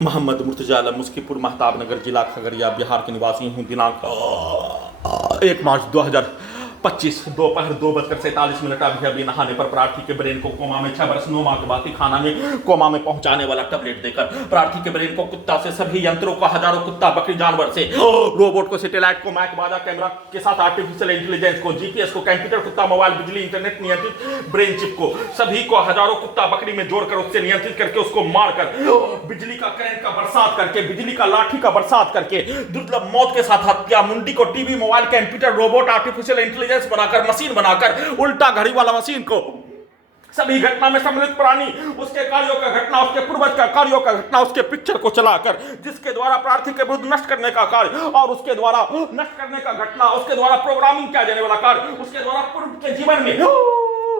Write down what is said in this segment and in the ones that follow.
मोहम्मद मुर्तजा आलम मुस्कीपुर महताब नगर जिला खगड़िया बिहार के निवासी हूँ। दिनांक 1 मार्च 2025 दोपहर 2:47 अभी नहाने पर प्रार्थी के ब्रेन को कोमा में 6 वर्ष 9 माह के बाद खाना में कोमा में पहुंचाने वाला टैबलेट देकर प्रार्थी के ब्रेन को कुत्ता से सभी यंत्रों का हजारों कुत्ता बकरी जानवर से रोबोट को सैटेलाइट को माइक बाजा कैमरा के साथ आर्टिफिशियल इंटेलिजेंस को जीपीएस को कंप्यूटर कुत्ता मोबाइल बिजली इंटरनेट नियंत्रित ब्रेन चिप को सभी को हजारों कुत्ता बकरी में जोड़कर उससे नियंत्रित करके उसको मारकर बिजली का करंट का बरसात करके बिजली का लाठी का बरसात करके दुर्लभ मौत के साथ हत्या मुंडी को TV mobile computer robot artificial intelligence बनाकर मशीन बनाकर उल्टा घड़ी वाला मशीन को सभी घटना में सम्मिलित प्राणी उसके कार्यों का घटना उसके पूर्वज का कार्यों का घटना उसके पिक्चर को चलाकर जिसके द्वारा प्रार्थी के विरुद्ध नष्ट करने का कार्य और उसके द्वारा नष्ट करने का घटना उसके द्वारा प्रोग्रामिंग किया जाने वाला कार्य उसके द्वारा पूर्व के जीवन में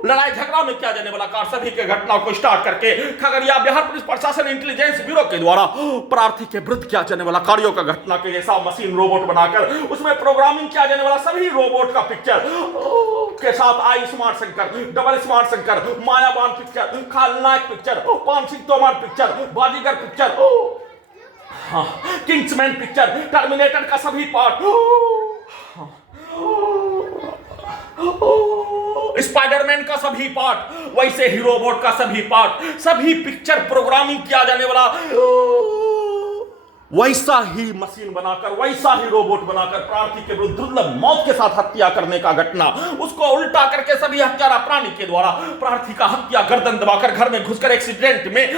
लड़ाई झगड़ा में किया जाने वाला कार्य सभी के घटनाओं को स्टार्ट करके खगड़िया बिहार पुलिस प्रशासन इंटेलिजेंस ब्यूरो के द्वारा प्रार्थी के विरुद्ध किया जाने वाला कार्यों का घटना के जैसा मशीन रोबोट बनाकर उसमें प्रोग्रामिंग किया जाने वाला सभी रोबोट का पिक्चर के साथ I smart Shankar double smart Shankar मायावान picture Khalnayak picture Paan Singh Tomar picture Baazigar picture Kingsman picture Terminator का सभी पार्ट स्पाइडरमैन का सभी पार्ट वैसे ही रोबोट का सभी पार्ट सभी पिक्चर प्रोग्रामिंग किया जाने वाला वैसा ही मशीन बनाकर वैसा ही रोबोट बनाकर प्रार्थी के विरुद्ध दुर्लभ मौत के साथ हत्या करने का घटना उसको उल्टा करके सभी हत्यारा प्राणी के द्वारा प्रार्थी का हत्या गर्दन दबाकर घर में घुसकर एक्सीडेंट में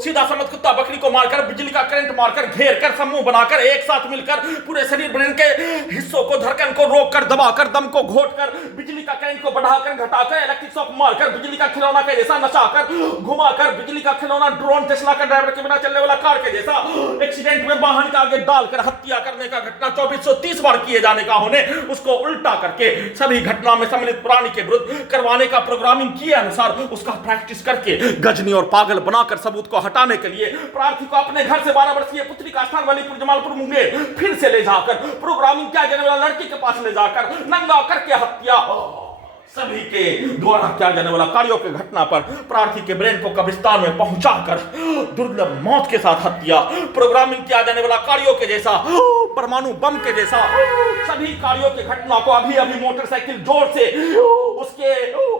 सीधा समझ कुत्ता बकरी को मारकर बिजली का करंट मारकर घेर कर समूह बनाकर एक साथ मिलकर पूरे शरीर ब्रेन के हिस्सों को धड़कन को रोककर दबाकर दम को घोटकर बिजली का करंट को बढ़ाकर घटाकर इलेक्ट्रिक शॉक मारकर बिजली का खिलौना के जैसा नचाकर घुमाकर बिजली का खिलौना ड्रोन टेस्ला का ड्राइवर के बिना चलने वाला कार के जैसा एक्सीडेंट में वाहन के आगे डालकर हत्या करने का घटना 2430 बार किए जाने का होने उसको उल्टा करके सभी घटना में सम्मिलित प्राणी के विरुद्ध करवाने का प्रोग्रामिंग किए अनुसार उसका प्रैक्टिस करके गजनी और पागल बनाकर सबूत को हटाने के लिए प्रार्थी को अपने घर से 12 वर्षीय पुत्री का स्थान वालीपुर जमालपुर मुंगेर फिर से ले जाकर प्रोग्रामिंग किया जाने वाला लड़की के पास ले जाकर नंगा करके हत्या सभी के द्वारा किया जाने वाला कार्यों के घटना पर प्रार्थी के ब्रेन को कब्रिस्तान में पहुंचाकर दुर्लभ मौत के साथ हत्या प्रोग्रामिंग किया जाने वाला कार्यों के जैसा परमाणु बम के जैसा सभी कार्यों के घटना को अभी अभी मोटरसाइकिल जोर से उसके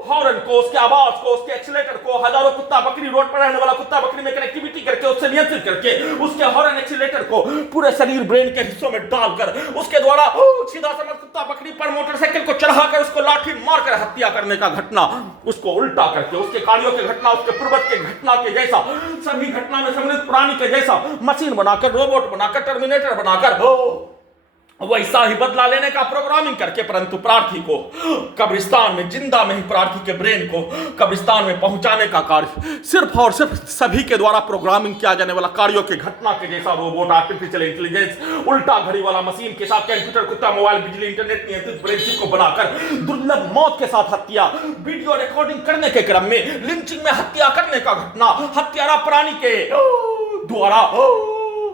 हॉर्न को उसके आवाज को उसके एक्सीलेटर को हजारों कुत्ता बकरी रोड पर रहने वाला कुत्ता बकरी में कनेक्टिविटी करके उससे नियंत्रित करके उसके हॉर्न एक्सीलेटर को पूरे शरीर ब्रेन के हिस्सों में डालकर उसके द्वारा सीधा समझ कुत्ता बकरी पर मोटरसाइकिल को चढ़ाकर उसको लाठी मारकर हत्या करने का घटना उसको उल्टा करके उसके कार्यों के घटना उसके पूर्वज के घटना के जैसा सभी घटना में सम्मिलित प्राणी के जैसा मशीन बनाकर रोबोट बनाकर टर्मिनेटर बनाकर वैसा ही बदला लेने का प्रोग्रामिंग करके परंतु प्रार्थी को कब्रिस्तान में जिंदा में ही प्रार्थी के ब्रेन को कब्रिस्तान में पहुंचाने का कार्य सिर्फ और सिर्फ सभी के द्वारा प्रोग्रामिंग किया जाने वाला कार्यों के घटना के जैसा रोबोट आर्टिफिशियल इंटेलिजेंस उल्टा घड़ी वाला मशीन के साथ कंप्यूटर कुत्ता मोबाइल बिजली इंटरनेट नियंत्रित ब्रेन चिप को बनाकर दुर्लभ मौत के साथ हत्या वीडियो रिकॉर्डिंग करने के क्रम में लिंचिंग में हत्या करने का घटना हत्यारा प्राणी के द्वारा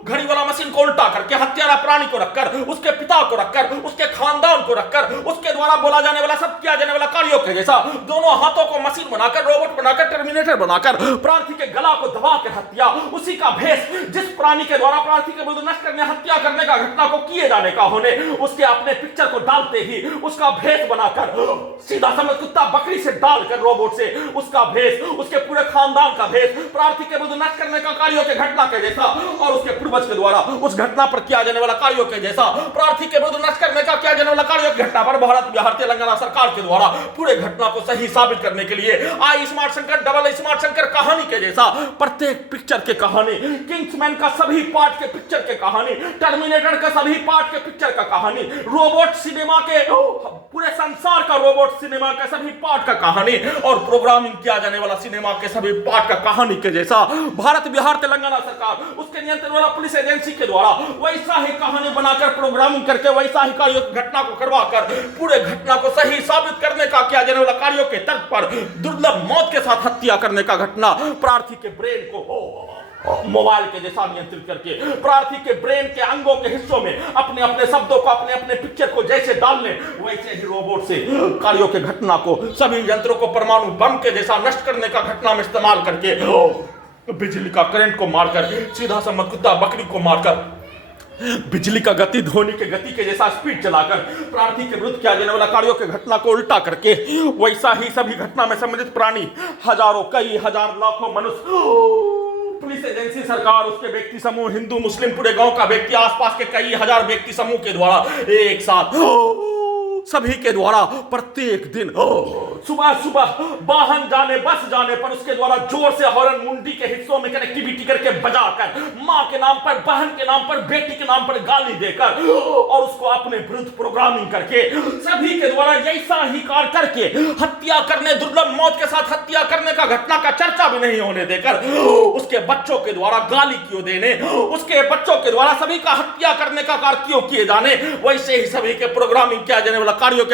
घड़ी वाला मशीन को उल्टा करके हत्यारा प्राणी को रखकर उसके पिता को रखकर उसके खानदान को रखकर उसके द्वारा बोला जाने वाला सब किया जाने वाला कार्यों के जैसा दोनों हाथों को मशीन बनाकर रोबोट बनाकर टर्मिनेटर बनाकर प्रार्थी के गला को दबाकर हत्या उसी का भेष जिस प्राणी के द्वारा प्रार्थी के विरुद्ध नष्ट करने हत्या करने का घटना को किए जाने का होने उसके अपने पिक्चर को डालते ही उसका भेष बनाकर सीधा समझ कुत्ता बकरी से डालकर रोबोट से उसका भेष उसके पूरे खानदान का भेष प्रार्थी के विरुद्ध नष्ट करने का कार्यों के घटना के जैसा और उसके के द्वारा उस घटना पर किया जाने वाला कार्यों के जैसा प्रार्थी के विरुद्ध नष्ट करने का किया जाने वाला कार्यों की घटना पर भारत बिहार तेलंगाना सरकार के द्वारा पूरे घटना को सही साबित करने के लिए I smart Shankar double smart Shankar कहानी के जैसा प्रत्येक पिक्चर के कहानी किंग्समैन का सभी पार्ट के पिक्चर के कहानी टर्मिनेटर का सभी पार्ट के पिक्चर का कहानी रोबोट सिनेमा के पूरे संसार का रोबोट सिनेमा के सभी पार्ट का कहानी और प्रोग्रामिंग किया जाने वाला सिनेमा के सभी पार्ट का कहानी के जैसा भारत बिहार तेलंगाना सरकार उसके नियंत्रण वाला पुलिस एजेंसी के द्वारा वैसा ही कहानी बनाकर प्रोग्रामिंग करके वैसा ही कार्यों की घटना को करवाकर पूरे घटना को सही साबित करने का किया जाने वाला कार्यों के तर्क पर दुर्लभ मौत के साथ हत्या करने का घटना प्रार्थी के ब्रेन को मोबाइल के जैसा नियंत्रित करके प्रार्थी के ब्रेन के अंगों के हिस्सों में अपने अपने शब्दों को अपने अपने पिक्चर को जैसे डालने वैसे ही रोबोट से कार्यों के घटना को सभी यंत्रों को परमाणु बम के जैसा नष्ट करने का घटना में इस्तेमाल करके बिजली का करंट को मारकर, सीधा सा कुत्ता बकरी को मारकर, बिजली का गति ध्वनि के गति के जैसा स्पीड चलाकर प्रार्थी के विरुद्ध किया जाने वाला कार्यों की घटना को उल्टा करके वैसा ही सभी घटना में सम्मिलित प्राणी, हजारों, कई हजार, लाखों मनुष्य, पुलिस एजेंसी, सरकार, उसके व्यक्ति समूह, हिंदू मुस्लिम, पूरे गांव का व्यक्ति, आसपास के कई हजार व्यक्ति समूह के द्वारा एक साथ सभी के द्वारा प्रत्येक दिन सुबह सुबह वाहन जाने, बस जाने पर उसके द्वारा जोर से हॉर्न मुंडी के हिस्सों में कनेक्टिविटी करके बजाकर, मां के नाम पर, बहन के नाम पर, बेटी के नाम पर गाली देकर और उसको अपने विरुद्ध प्रोग्रामिंग करके सभी के द्वारा ऐसा ही कार्य करके हत्या करने, दुर्लभ मौत के साथ हत्या करने का घटना का चर्चा भी नहीं होने देकर उसके बच्चों के द्वारा गाली क्यों देने, उसके बच्चों के द्वारा सभी का हत्या करने का कार्य क्यों किए जाने, वैसे ही सभी के प्रोग्रामिंग किया जाने वाला कार्यों के